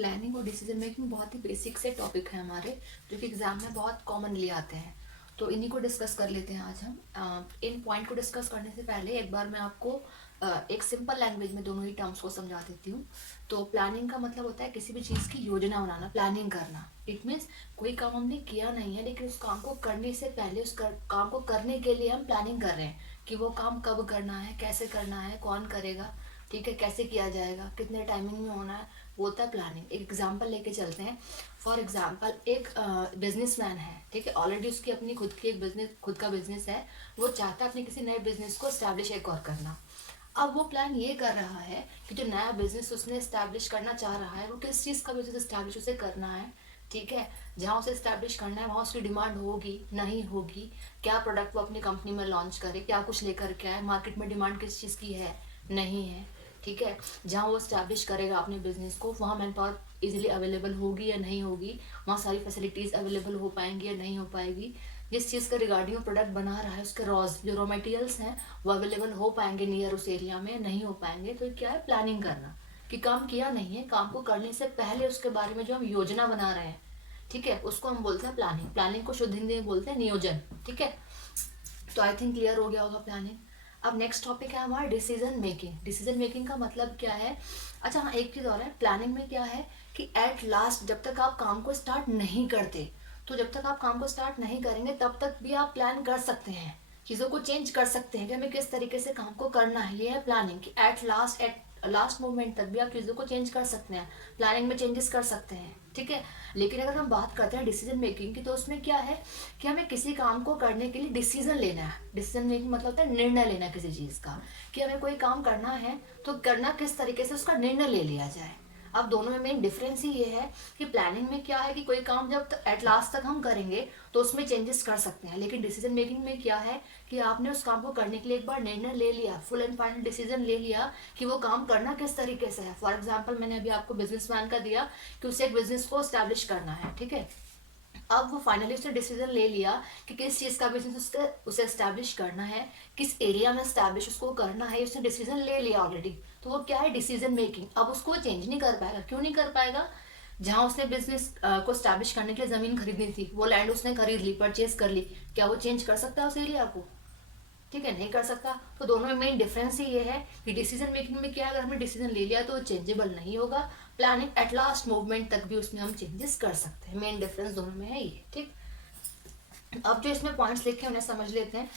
Planning और decision making बहुत ही basic से टॉपिक है हमारे, जो कि एग्जाम में बहुत कॉमनली आते हैं। तो इन्हीं को डिस्कस कर लेते हैं आज हम। इन पॉइंट को डिस्कस करने से पहले एक बार मैं आपको एक सिंपल लैंग्वेज में दोनों ही टर्म्स को समझा देती हूँ। तो प्लानिंग का मतलब होता है किसी भी चीज़ की योजना बनाना, प्लानिंग करना। इट मीन्स कोई काम हमने किया नहीं है, लेकिन उस काम को करने से पहले काम को करने के लिए हम प्लानिंग कर रहे हैं कि वो काम कब करना है, कैसे करना है, कौन करेगा, ठीक है, कैसे किया जाएगा, कितने टाइमिंग में होना है, वो होता है प्लानिंग। एक एग्जांपल लेके चलते हैं। फॉर एग्जांपल एक बिजनेसमैन है, ठीक है, ऑलरेडी उसकी अपनी खुद का बिजनेस है। वो चाहता है अपने किसी नए बिजनेस को स्टैब्लिश एक और करना। अब वो प्लान ये कर रहा है कि जो नया बिजनेस उसने स्टैब्लिश करना चाह रहा है, वो किस चीज़ का बिजनेस स्टैब्लिश उसे करना है, ठीक है, जहाँ उसे स्टैब्लिश करना है वहाँ उसकी डिमांड होगी नहीं होगी, क्या प्रोडक्ट वो अपनी कंपनी में लॉन्च करे, क्या कुछ लेकर के आए, मार्केट में डिमांड किस चीज़ की है, नहीं है, ठीक है, जहाँ वो स्टैब्लिश करेगा अपने बिजनेस को वहाँ मैन पावर ईजिली अवेलेबल होगी या नहीं होगी, वहाँ सारी फैसिलिटीज़ अवेलेबल हो पाएंगी या नहीं हो पाएगी, जिस चीज़ का रिगार्डिंग वो प्रोडक्ट बना रहा है उसके रॉ मटेरियल्स हैं वो अवेलेबल हो पाएंगे नियर उस एरिया में, नहीं हो पाएंगे। तो क्या है, प्लानिंग करना। कि काम किया नहीं है, काम को करने से पहले उसके बारे में जो हम योजना बना रहे हैं, ठीक है, उसको हम बोलते हैं प्लानिंग। प्लानिंग को शुद्ध हिंदी में बोलते हैं नियोजन, ठीक है। तो आई थिंक क्लियर हो गया होगा प्लानिंग। अब नेक्स्ट टॉपिक है हमारा डिसीजन मेकिंग। डिसीजन मेकिंग का मतलब क्या है? अच्छा हाँ, एक चीज़ और है, प्लानिंग में क्या है कि एट लास्ट जब तक आप काम को स्टार्ट नहीं करते, तो जब तक आप काम को स्टार्ट नहीं करेंगे तब तक भी आप प्लान कर सकते हैं, चीज़ों को चेंज कर सकते हैं कि हमें किस तरीके से काम को करना है। ये है प्लानिंग कि एट लास्ट मोमेंट तक भी आप चीज़ों को चेंज कर सकते हैं, प्लानिंग में चेंजेस कर सकते हैं, ठीक है। लेकिन अगर हम बात करते हैं डिसीजन मेकिंग की, तो उसमें क्या है कि हमें किसी काम को करने के लिए डिसीजन लेना है। डिसीजन मेकिंग मतलब होता है निर्णय लेना किसी चीज़ का, कि हमें कोई काम करना है तो करना किस तरीके से उसका निर्णय ले लिया जाए। अब दोनों में मेन डिफरेंस ही ये है कि प्लानिंग में क्या है कि कोई काम जब एट लास्ट तक हम करेंगे तो उसमें चेंजेस कर सकते हैं, लेकिन डिसीजन मेकिंग में क्या है कि आपने उस काम को करने के लिए एक बार निर्णय ले लिया, फुल एंड फाइनल डिसीजन ले लिया कि वो काम करना किस तरीके से है। फॉर एग्जाम्पल मैंने अभी आपको बिजनेसमैन का दिया कि उसे एक बिजनेस को स्टैब्लिश करना है, ठीक है। अब वो फाइनली उसने डिसीजन ले लिया कि किस चीज़ का बिजनेस उसे एस्टैब्लिश करना है, किस एरिया में एस्टैब्लिश उसको करना है, उसने डिसीजन ले लिया ऑलरेडी। तो वो क्या है, डिसीजन मेकिंग। अब उसको चेंज नहीं कर पाएगा। क्यों नहीं कर पाएगा? जहाँ उसने बिजनेस को स्टैब्लिश करने के लिए ज़मीन खरीदनी थी, वो लैंड उसने खरीद ली, परचेज कर ली, क्या वो चेंज कर सकता है उस एरिया को? ठीक है, नहीं कर सकता। तो दोनों में मेन डिफरेंस ही ये है कि डिसीजन मेकिंग में क्या है, अगर हमने डिसीजन ले लिया तो वो चेंजेबल नहीं होगा। प्लानिंग एट लास्ट मूवमेंट तक भी उसमें हम चेंजेस कर सकते हैं। मेन डिफरेंस दोनों में है ये, ठीक। अब जो इसमें पॉइंट्स लिखे हैं उन्हें समझ लेते हैं।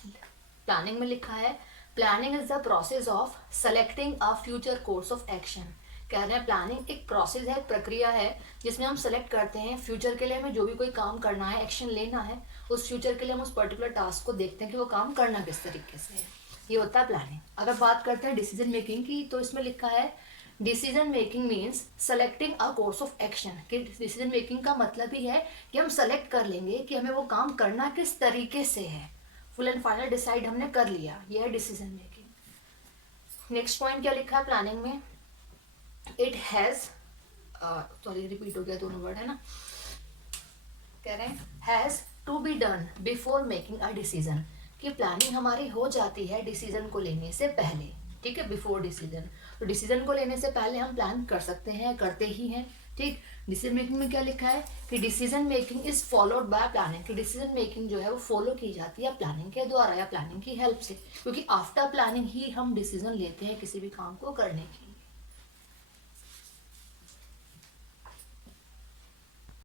प्लानिंग में लिखा है, planning is the process of selecting a future course of action. कह रहे हैं प्लानिंग एक प्रोसेस है, एक प्रक्रिया है, जिसमें हम सेलेक्ट करते हैं फ्यूचर के लिए हमें जो भी कोई काम करना है, एक्शन लेना है, उस फ्यूचर के लिए हम उस पर्टिकुलर टास्क को देखते हैं कि वो काम करना किस तरीके से है। ये होता है प्लानिंग। अगर बात करते हैं डिसीजन मेकिंग की, तो इसमें लिखा है decision making means selecting a course of action. कि डिसीजन मेकिंग का मतलब ही है कि हम सेलेक्ट कर लेंगे कि हमें वो काम करना किस तरीके से है, फुल एंड फाइनल डिसाइड हमने कर लिया, ये है डिसीजन मेकिंग। नेक्स्ट पॉइंट क्या लिखा है प्लानिंग में, इट हैज, सॉरी रिपीट हो गया दोनों वर्ड है ना, कह रहे हैं has to be done before making a decision. कि प्लानिंग हमारी हो जाती है डिसीजन को लेने से पहले, ठीक है, बिफोर डिसीजन। तो डिसीजन को लेने से पहले हम प्लान कर सकते हैं, करते ही हैं, ठीक। डिसीजन मेकिंग में क्या लिखा है कि decision making is followed by planning. कि डिसीजन मेकिंग जो है वो फॉलो की जाती है प्लानिंग के द्वारा या प्लानिंग की हेल्प से, क्योंकि आफ्टर प्लानिंग ही हम डिसीजन लेते हैं किसी भी काम को करने की।